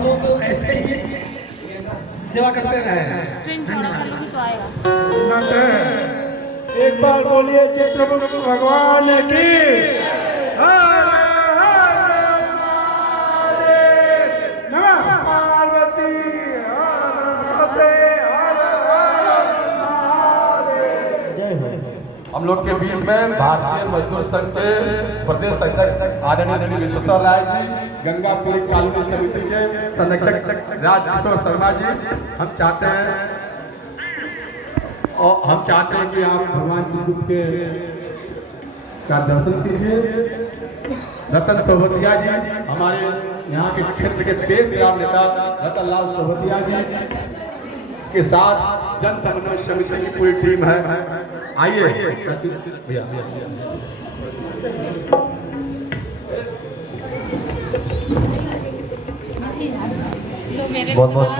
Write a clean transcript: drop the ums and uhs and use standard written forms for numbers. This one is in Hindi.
हम लोग ऐसे ही सेवा करते रहे। स्क्रीन चौड़ा कर लोगी तो आएगा। एक बार बोलिए चित्रगुप्त भगवान की। हर हर महादेव। नमः पार्वती हर हर महादेव। जय हो। हम लोग के बीच में भारतीय मजदूर संघ के प्रदेश अध्यक्ष आदरणीय श्री विश्वेश्वर राय जी, गंगा पीर कानूनी समिति के संरक्षक राजकिशोर शर्मा जी, हम चाहते हैं कि आप भगवान चित्रगुप्त के का दर्शन कीजिए। रतन सोबतिया जी, हमारे यहाँ के क्षेत्र के तेज ग्राम नेता रतन लाल सोबतिया जी के साथ जन समन्वय समिति की पूरी टीम है। आइए भैया। जो मेरे बहुत बहुत